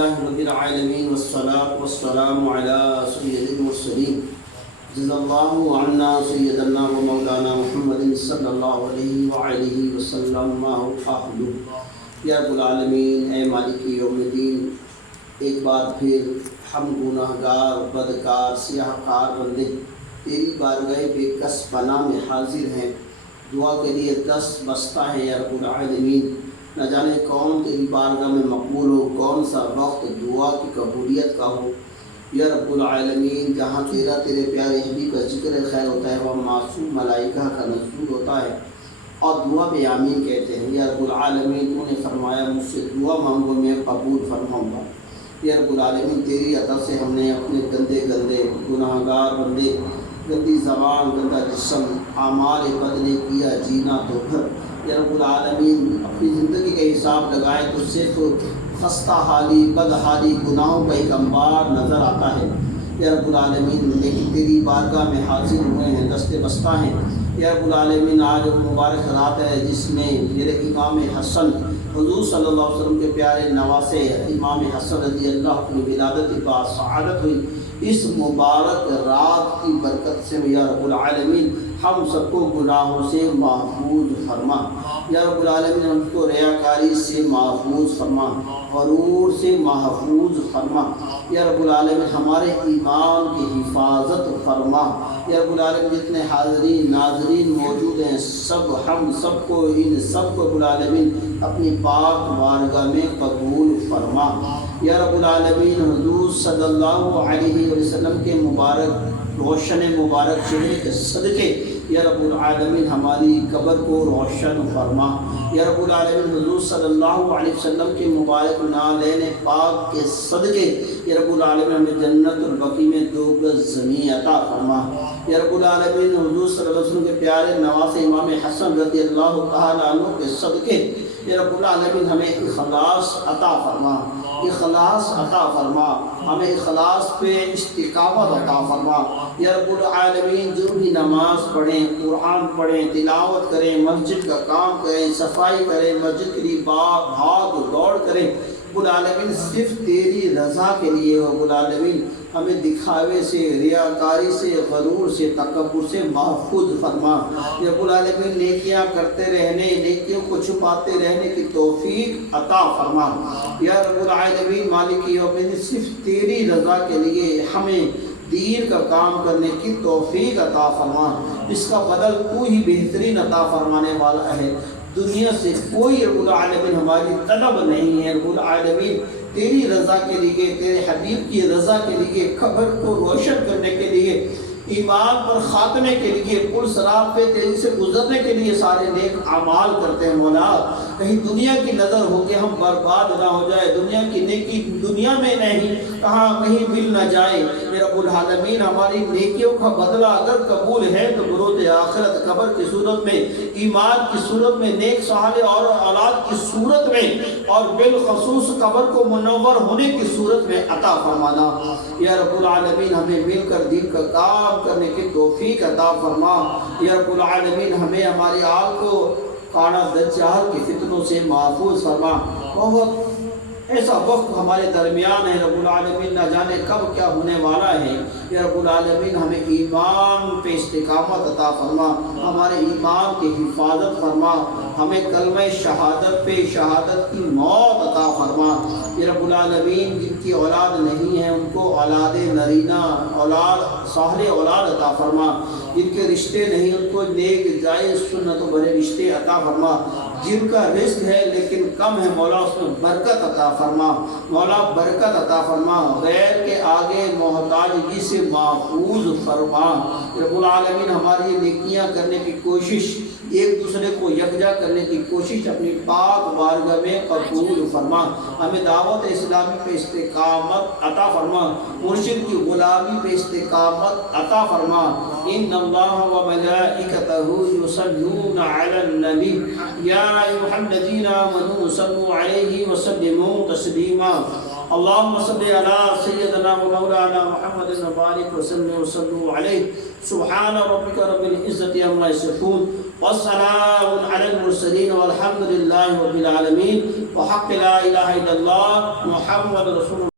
لله رب العالمين والصلاة والسلام على سيد المرسلين جزا الله عنا سيدنا ومولانا محمد صلی اللہ علیہ وآلہ وسلم ما هو أهله. یا رب العالمین، اے مالک یوم الدین، ایک بار پھر ہم گناہ گار، بدکار، سیاہ کار بندے تیری بارگاہ بے کس پناہ میں حاضر ہیں. دعا کے لیے دست بستہ ہے یا رب العالمین. نہ جانے کون تیری بارگاہ میں مقبول ہو، کون سا وقت دعا کی قبولیت کا ہو. یا رب العالمین، جہاں تیرے پیارے حبیب کا ذکر خیر ہوتا ہے، وہ معصوم ملائکہ کا نزول ہوتا ہے اور دعا پہ آمین کہتے ہیں. یا رب العالمین، تو نے فرمایا مجھ سے دعا مانگو میں قبول فرماؤں گا. یا رب العالمین، تیری عطا سے ہم نے اپنے گندے گناہ گار بندے، گندی زبان، گندا جسم، اعمال بد نے کیا جینا تو گھر. یا رب العالمین، اپنی زندگی کا حساب لگائے تو صرف خستہ حالی، بد حالی، گناہوں کا ایک انبار نظر آتا ہے. یا رب العالمین، لیکن تیری بارگاہ میں حاضر ہوئے ہیں، دست بستہ ہیں. یا رب العالمین، آج وہ مبارک رات ہے جس میں میرے امام حسن حضور صلی اللہ علیہ وسلم کے پیارے نواسے امام حسن رضی اللہ کی ولادت با سعادت ہوئی. اس مبارک رات کی برکت سے یا رب العالمین ہم سب کو گناہوں سے محفوظ فرما. یا رب العالمین، ہم کو ریاکاری سے محفوظ فرما، غرور سے محفوظ فرما. یا رب العالمین، ہمارے ایمان کی حفاظت فرما. یا رب العالمین، جتنے حاضرین ناظرین موجود ہیں، ہم سب کو، ان سب کو رب العالمین اپنی پاک بارگاہ میں قبول فرما. یا رب العالمین، حضور صلی اللہ علیہ وسلم کے مبارک روشن مبارک چہرے کے صدقے یا رب العالمین ہماری قبر کو روشن فرما. یا رب العالمین، حضور صلی اللہ علیہ وسلم کے مبارک نالین پاک کے صدقے یا رب العالمین ہمیں جنت البقیع میں 2 گز زمین عطا فرما. یا رب العالمین، حضور صلی اللہ علیہ وسلم کے پیارے نواسے امام حسن رضی اللہ تعالیٰ عنہ کے صدقے یا رب العالمین ہمیں اخلاص عطا فرما. اخلاص عطا فرما، ہمیں اخلاص پہ استقامت عطا فرما. یا رب العالمین، جو بھی نماز پڑھیں، قرآن پڑھیں، تلاوت کریں، مسجد کا کام کریں، صفائی کریں، مسجد کے لیے بھاگ دوڑ کریں، رب العالمین صرف تیری رضا کے لیے ہو. رب العالمین ہمیں دکھاوے سے، ریاکاری سے، غرور سے، تکبر سے محفوظ فرما. یا رب العالمین، نیکیاں کرتے رہنے، نیکیوں کو چھپاتے رہنے کی توفیق عطا فرما. یا رب العالمین، مالک یوم الدین، صرف تیری رضا کے لیے ہمیں دین کا کام کرنے کی توفیق عطا فرما. اس کا بدل تو ہی بہترین عطا فرمانے والا ہے. دنیا سے کوئی رب العالمین ہماری طلب نہیں ہے. رب العالمین تیری رضا کے لیے، تیرے حبیب کی رضا کے لیے، قبر کو روشن کرنے کے لیے، ایمان پر خاتمے کے لیے، پل صراط پہ تیری سے گزرنے کے لیے سارے نیک اعمال کرتے ہیں. مولا، کہیں دنیا کی نظر ہو کہ ہم برباد نہ ہو جائے، دنیا کی نیکی دنیا میں نہیں، کہاں کہیں مل نہ جائے. میرا رب العالمین، ہماری نیکیوں کا بدلہ اگر قبول ہے تو برود آخرت، قبر کی صورت میں، ایمان کی صورت میں، نیک صالح اور اولاد کی صورت میں، اور بالخصوص قبر کو منور ہونے کی صورت میں عطا فرمانا. یا رب العالمین، ہمیں مل کر دین کا کام کرنے کی توفیق عطا فرما. یا رب العالمین، ہمیں ہماری آل کو کانا دجال کی فتنوں سے محفوظ فرما. بہت ایسا وقت ہمارے درمیان ہے رب العالمین، نہ جانے کب کیا ہونے والا ہے. یا رب العالمین، ہمیں ایمان پہ استقامت عطا فرما، ہمارے ایمان کی حفاظت فرما، ہمیں کلمہ شہادت پہ شہادت کی موت عطا فرما. یا رب العالمین، جن کی اولاد نہیں ہے ان کو اولاد نرینہ، اولاد صالح اولاد عطا فرما. جن کے رشتے نہیں ان کو نیک جائز سنت و بھرے رشتے عطا فرما. جن کا رزق ہے لیکن کم ہے، مولا اس میں برکت عطا فرما. مولا برکت عطا فرما، غیر کے آگے محتاجگی سے محفوظ فرما. رب العالمین، ہماری نیکیاں کرنے کی کوشش، ایک دوسرے کو یکجا کرنے کی کوشش اپنی پاک بارگاہ میں قبول فرما. ہمیں دعوت اسلامی پہ استقامت عطا فرما، مرشد کی غلامی پہ استقامت عطا فرما. ان اللہ و ملائکتہ یصلون علی النبی یا ایھا الذین آمنوا صلوا علیہ وسلموا تسلیما. اللهم صل على سيدنا ومولانا محمد وبارك وسلم وصلوا عليه. سبحان ربك رب العزة عما يصفون والسلام على المرسلين والحمد لله رب العالمين وحق لا إله إلا الله محمد رسول الله.